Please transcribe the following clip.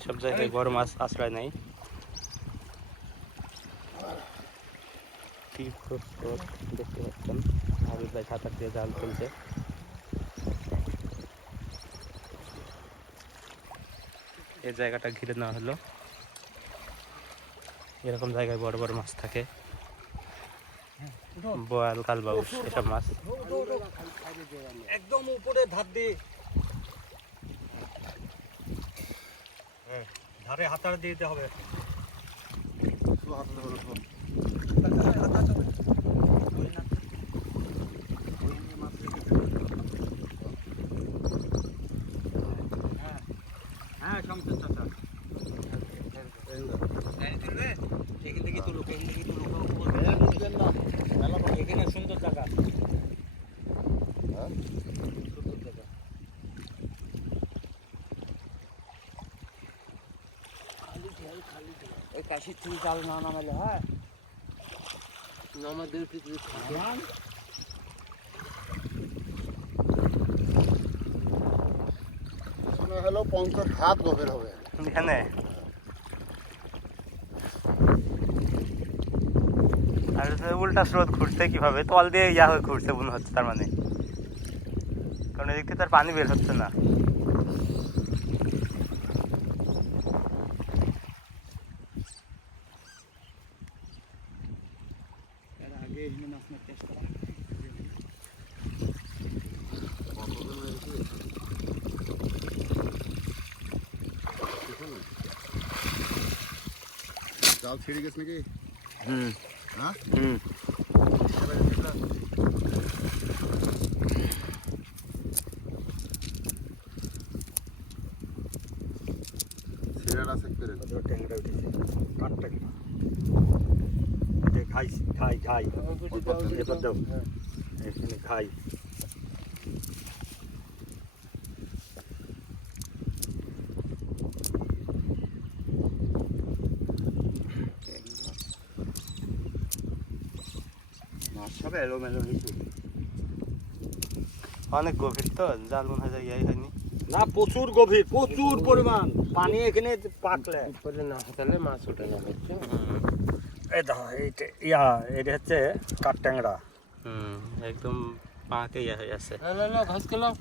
এসব জায়গায় মাছ আশ্রয় নেই। কি দেখতে পাচ্ছেন হাবিব ভাই সাঁতার দিয়ে জাল তুলছে। এই জায়গাটা ঘিরে নেওয়া হলো। এরকম জায়গায় বড় বড় মাছ থাকে। বোয়াল কালবাউস এসব মাছ। একদম উপরে ধার দিয়ে। ধারে হাতার দিয়ে দিতে হবে। হ্যাঁ শঙ্কর চাচা। এখান থেকে লোক এখান থেকে তুলো এখানে ওই কাশির থেকে জাল না নামালে হয়। নামাদের থাকে মনে হলো পঞ্চাশ হাত গভীর হবে। এখানে? আর উল্টা স্রোত ঘুরছে কীভাবে? তল দিয়ে ইয়া হয়ে ঘুরছে মনে হচ্ছে তার মানে। কারণ এদিক থেকে তার পানি বের হচ্ছে না। এর আগে এখানে মাছ মারতে চেষ্টা জাল ছিঁড়ে গেছে নাকি হুম হ্যাঁ হুম ছিঁড়াটা চেক করে ট্যাংরা উঠেছে কাঠ ট্যাংরা ঘাই ঘাই ঘাই এবার দাও এখানে ঘাই মাছ সব এলোমেলো হয়েছে অনেক গভীর তো জাল মনে হয় ইয়াই হয়নি না প্রচুর গভীর প্রচুর পরিমাণ পানি এখানে পাকলে উপরে না হাতালে মাছ ওঠে না হচ্ছে এই দেখো এইটা ইয়া এটা হচ্ছে কাঠ ট্যাংরা হুম একদম পাকে ইয়া হয়ে আছে ঘাস খেলাম